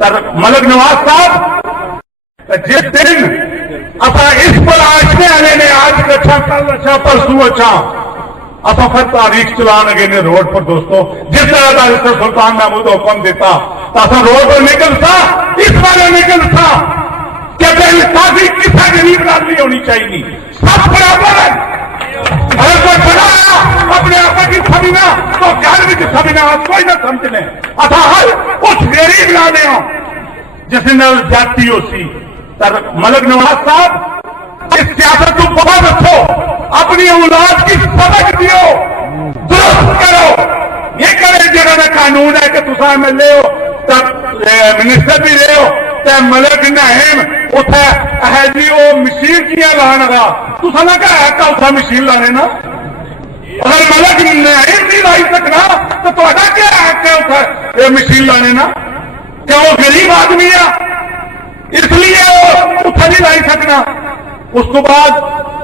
ملک نواز صاحب جس دن اپنا اس پر آشنے والے نے آج اچھا کل اچھا پرسوں اچھا اپنا پھر تاریخ چلا لگے نے روڈ پر دوستو جس طرح کا سلطان محمود حکم دیتا تو اصل روڈ پر نکلتا اس والے نکلتا کہ قاضی کسی غریب آدمی ہونی چاہیے سب برابر ہے اگر کوئی بڑا اپنے آپ کی سبھی تو گھر بھی سبھی کوئی نہ سمجھ لیں اصا ہر اس غریب لا دے جس نال جاتی ہو سی ملک نواز صاحب اس سیاست کو بہت رکھو اپنی اولاد کی سبق دیو درست کرو یہ کرے جگہ قانون ہے کہ تصا ایم ایل اے ہو منسٹر بھی رہے ہو تے ملک نعیم اتنے ہے جی وہ مشین کیا لانا گا تصا نہ کہا ہے کہ مشین لانے نا اگر ملک نعیم نہیں لائی سکنا تو تا کیا ہے مشین لانے نا کیا وہ غریب آدمی ہے اس لیے وہ اتنا نہیں لائی سکنا اس کو بعد